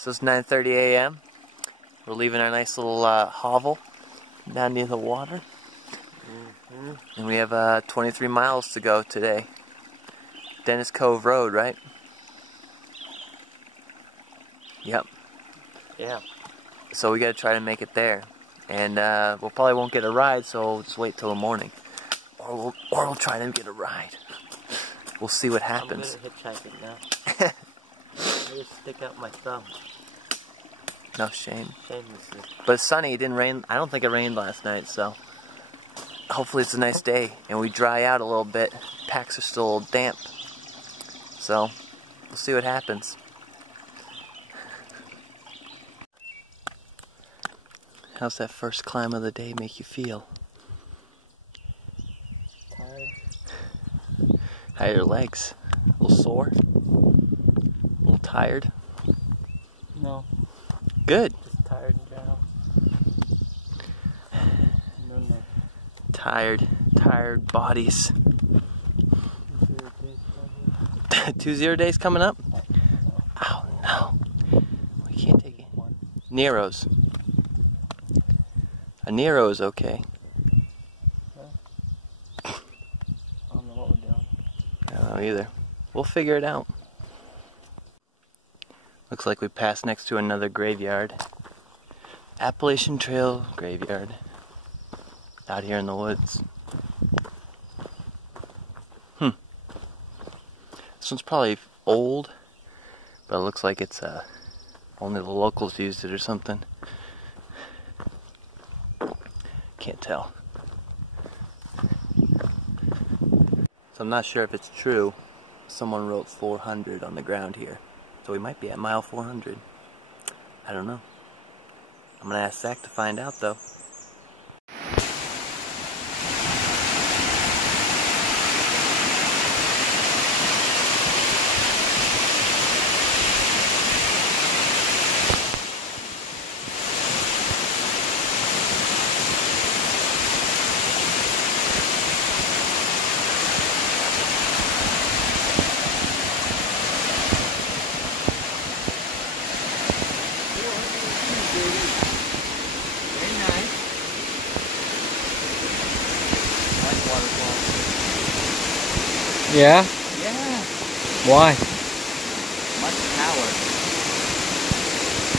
So it's 9:30 a.m. We're leaving our nice little hovel down near the water. And we have 23 miles to go today. Dennis Cove Road, right? Yep. Yeah. So we gotta try to make it there. And we'll probably won't get a ride, so we'll just wait till the morning. Or we'll try to get a ride. We'll see what happens. I'm good at hitchhiking now. I just stick out my thumb. No shame. Shamelessly. But it's sunny, it didn't rain. I don't think it rained last night, so hopefully it's a nice day and we dry out a little bit. Packs are still a little damp. So we'll see what happens. How's that first climb of the day make you feel? Tired. How are your legs? A little sore? A little tired? No. Good. Just tired in general. No. Tired bodies. 2-0 days coming up? Oh no. We can't take it. Nero's. A Nero is okay. I don't know what we're doing. I don't know either. We'll figure it out. Looks like we passed next to another graveyard. Appalachian Trail graveyard. Out here in the woods. This one's probably old, but it looks like it's only the locals used it or something. Can't tell. So I'm not sure if it's true. Someone wrote 400 on the ground here. So we might be at mile 400. I don't know. I'm gonna ask Zach to find out though. Yeah? Yeah. Why? Much power.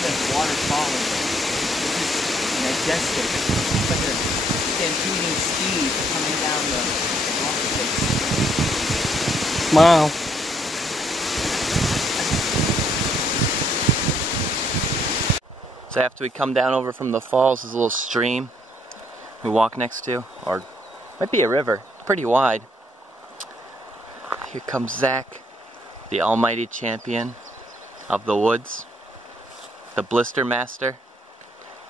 That water falling. This is majestic. It's like a stampeding steed coming down the rock face. Smile. So after we come down over from the falls, there's a little stream we walk next to, or might be a river. Pretty wide. Here comes Zach, the almighty champion of the woods, the blister master.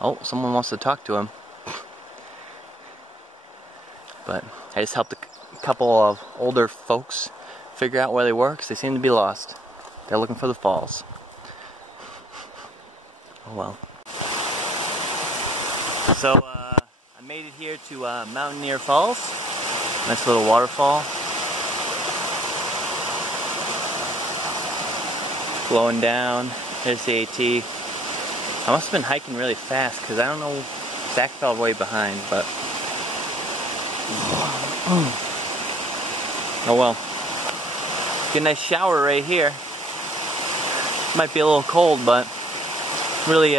Oh, someone wants to talk to him. But I just helped a couple of older folks figure out where they were because they seem to be lost. They're looking for the falls. Oh well. So I made it here to Mountaineer Falls. Nice little waterfall. Flowing down. There's the AT. I must have been hiking really fast because I don't know. Zach fell way behind, but oh well. Get a nice shower right here. Might be a little cold, but really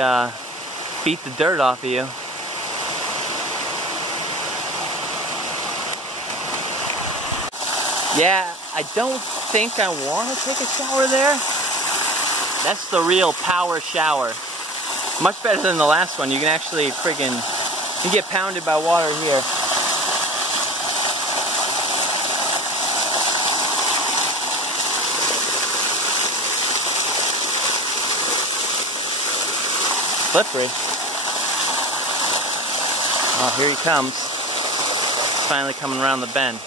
beat the dirt off of you. Yeah, I don't think I want to take a shower there. That's the real power shower. Much better than the last one. You can actually friggin' you get pounded by water here. Slippery. Oh, here he comes. Finally coming around the bend.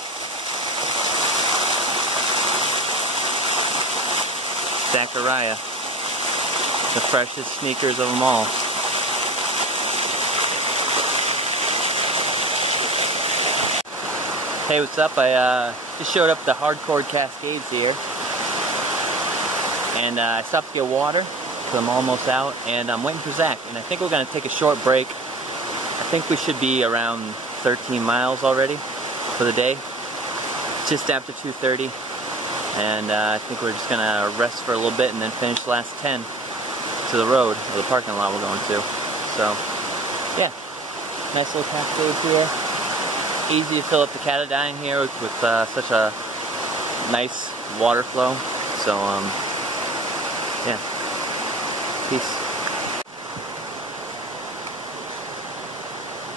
Zachariah. The freshest sneakers of them all. Hey, what's up? I just showed up at the Hardcore Cascades here. And I stopped to get water. because I'm almost out, and I'm waiting for Zach. And I think we're going to take a short break. I think we should be around 13 miles already for the day, just after 2:30. And I think we're just going to rest for a little bit and then finish the last 10 to the road, or the parking lot we're going to. So, yeah, nice little cascade here. Easy to fill up the Catadine here with such a nice water flow. So, yeah, peace.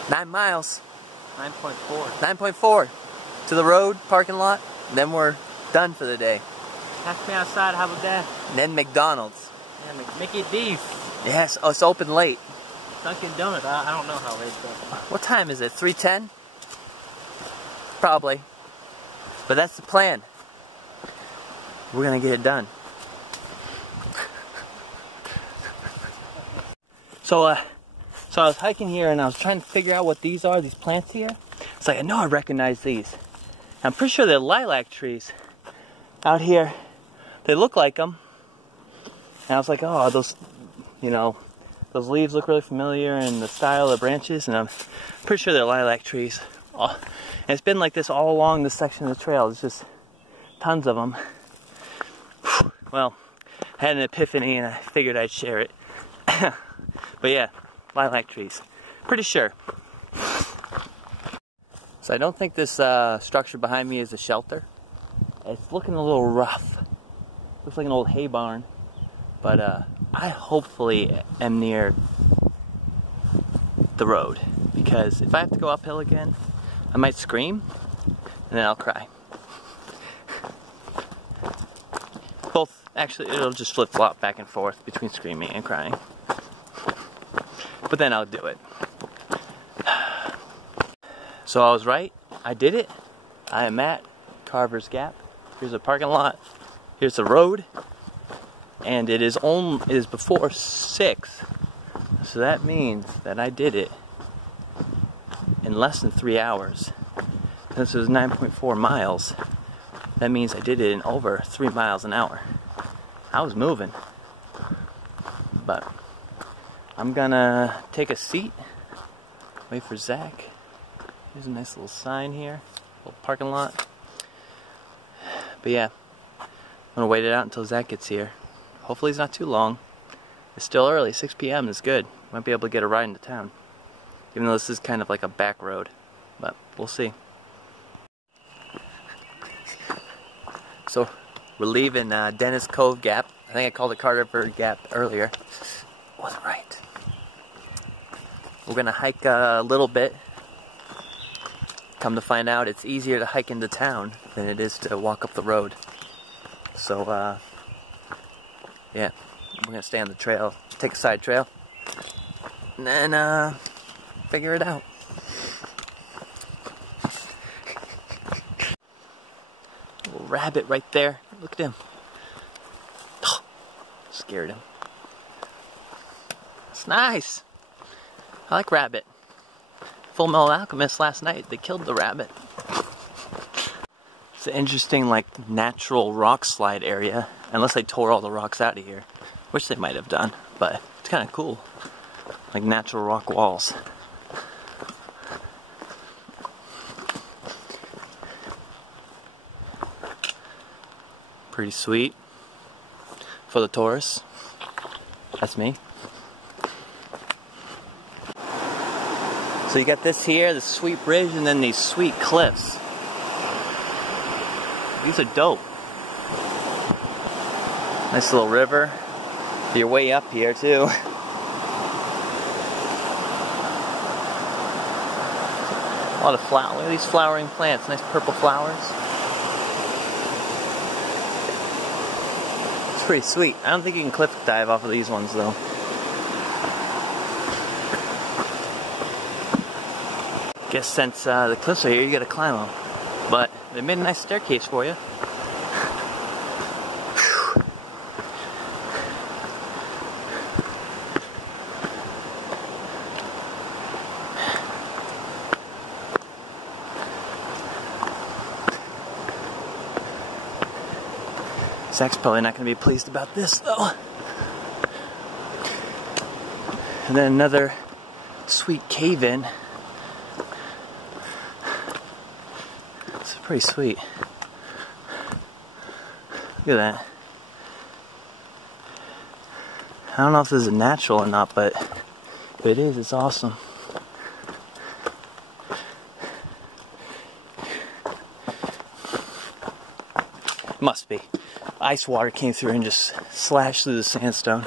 9 miles. 9.4. 9.4 to the road, parking lot, and then we're done for the day. Catch me outside, how about that? And then McDonald's. Yeah, Mickey D's. Yes, oh, it's open late. Dunkin' Donuts, I don't know how late it's open. What time is it, 3:10? Probably. But that's the plan. We're gonna get it done. So I was hiking here and I was trying to figure out what these are, these plants here. It's like, I know I recognize these. I'm pretty sure they're lilac trees out here. They look like them. And I was like, oh, those, you know, those leaves look really familiar and the style of the branches, and I'm pretty sure they're lilac trees. Oh, and it's been like this all along this section of the trail. There's just tons of them. Well, I had an epiphany and I figured I'd share it. But yeah, lilac trees. Pretty sure. So I don't think this structure behind me is a shelter. It's looking a little rough. Looks like an old hay barn. But I hopefully am near the road, because if I have to go uphill again, I might scream and then I'll cry. Both, actually, it'll just flip-flop back and forth between screaming and crying. But then I'll do it. So I was right. I did it. I am at Carver's Gap. Here's a parking lot. Here's the road. And it is before 6. So that means that I did it in less than 3 hours. This is 9.4 miles. That means I did it in over 3 miles an hour. I was moving. But I'm gonna take a seat, wait for Zach. There's a nice little sign here, little parking lot. But yeah, I'm gonna wait it out until Zach gets here. Hopefully it's not too long. It's still early, 6 p.m. is good. Might be able to get a ride into town. Even though this is kind of like a back road. But we'll see. So we're leaving Dennis Cove Gap. I think I called it Carterford Gap earlier. Wasn't right. We're gonna hike a little bit. Come to find out, it's easier to hike into town than it is to walk up the road. So yeah, we're gonna stay on the trail, take a side trail, and then figure it out. Little rabbit right there. Look at him. Scared him. It's nice. I like rabbit. Full Metal Alchemist last night, they killed the rabbit. It's an interesting, like, natural rock slide area. Unless they tore all the rocks out of here. Which they might have done, but it's kind of cool. Like natural rock walls. Pretty sweet. For the tourists. That's me. So you got this here, this sweet bridge, and then these sweet cliffs. These are dope. Nice little river. You're way up here too. A lot of flowers. Look at these flowering plants. Nice purple flowers. It's pretty sweet. I don't think you can cliff dive off of these ones though. Guess since the cliffs are here, you gotta climb them. But they made a nice staircase for you. Zach's probably not going to be pleased about this, though. And then another sweet cave-in. It's pretty sweet. Look at that. I don't know if this is natural or not, but if it is, it's awesome. Must be. Ice water came through and just slashed through the sandstone.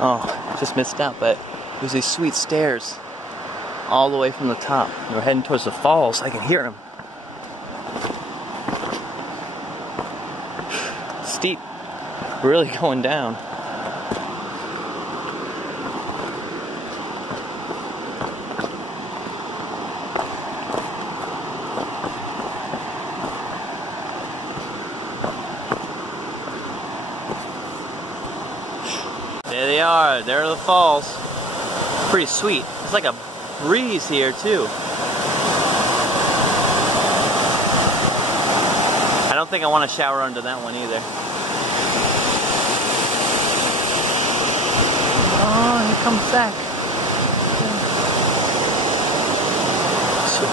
Oh, just missed out, but there's these sweet stairs all the way from the top. We're heading towards the falls. I can hear them. Steep. Really going down. There they are. There are the falls. Pretty sweet. It's like a breeze here too. I don't think I want to shower under that one either. Oh, here comes Zach.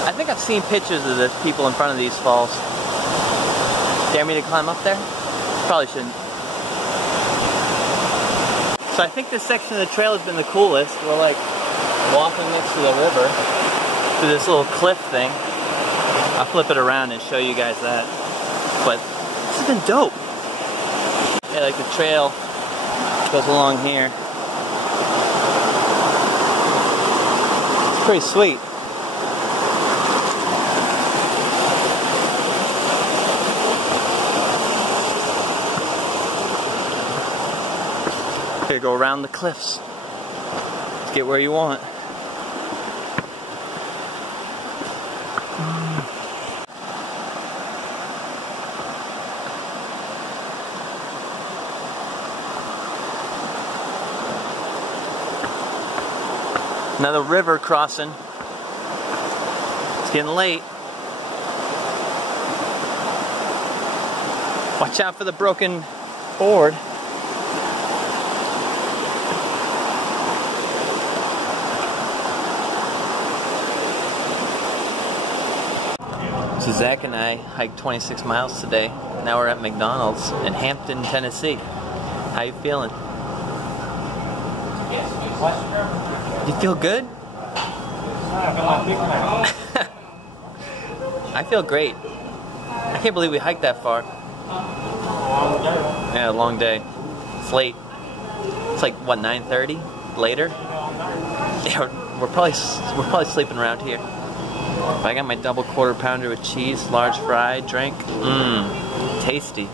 I think I've seen pictures of this, people in front of these falls. Dare me to climb up there? Probably shouldn't. So I think this section of the trail has been the coolest. We're like walking next to the river through this little cliff thing. I'll flip it around and show you guys that. But this has been dope. Yeah, like the trail goes along here. It's pretty sweet. Here, go around the cliffs. Get where you want. Another river crossing. It's getting late. Watch out for the broken board. So Zach and I hiked 26 miles today. Now we're at McDonald's in Hampton, Tennessee. How you feeling? You feel good? I feel great. I can't believe we hiked that far. Yeah, a long day. It's late. It's like what, 9:30? Later? Yeah, we're probably sleeping around here. But I got my double quarter pounder with cheese, large fry, drink. Tasty.